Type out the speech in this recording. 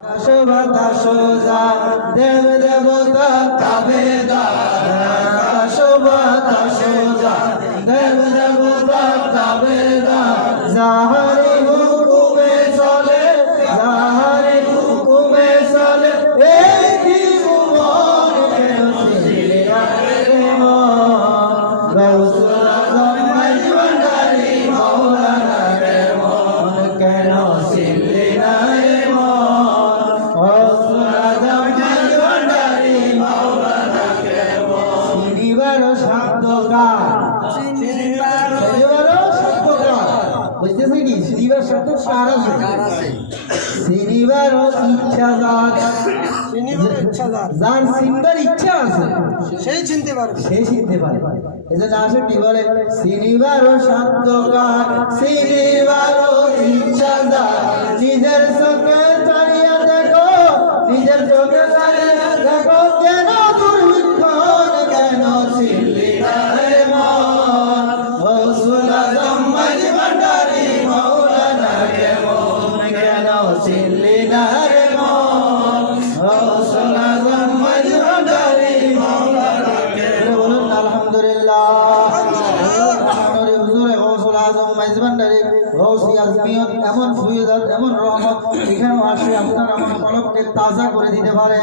বাতাস যায় দেব দেবতা তাবেদার, বাতাস যায় দেব দেবতা তাবেদার, যাহারি হুকুমে চলে, যাহারি হুকুমে চলে, এই কি সুমন কেন ছিলে রে মন, গৌসুল আজম মাঝি ভান্ডারী মাওলানা রে মন, কেন ছিলে না রে মন, বুঝতেছে কি শ্রীবার শব্দ কার আছে? শ্রীবার ইচ্ছা যার চিনবার ইচ্ছা আছে সেই চিনতে পারবে, সেই চিনতে পারবে। এই জন্য আসে কি বলে শ্রীবার সত্যকার, শ্রীবার ইচ্ছা যার, নিজের চোখে চালিয়ে দেখো, নিজের চোখে চালিয়ে দেখো, কেন দুর্ভিক্ষণ কেন চিনলি না রে মন, গৌসুল আজম মাঝি ভান্ডারী মাওলানা রে মন, কেন চিনলি না রে মন, গৌসুল আজম মাঝি ভান্ডারী মাওলানা রে মন। বলুন আলহামদুলিল্লাহ। হুজুরে গৌসুল আজম মাঝি ভান্ডারী গৌসি আজমিয়ত এমন ফুয়ুদাত এমন রহমত এখানেও আসে আপনার আমার কলবকে তাজা করে দিতে পারে।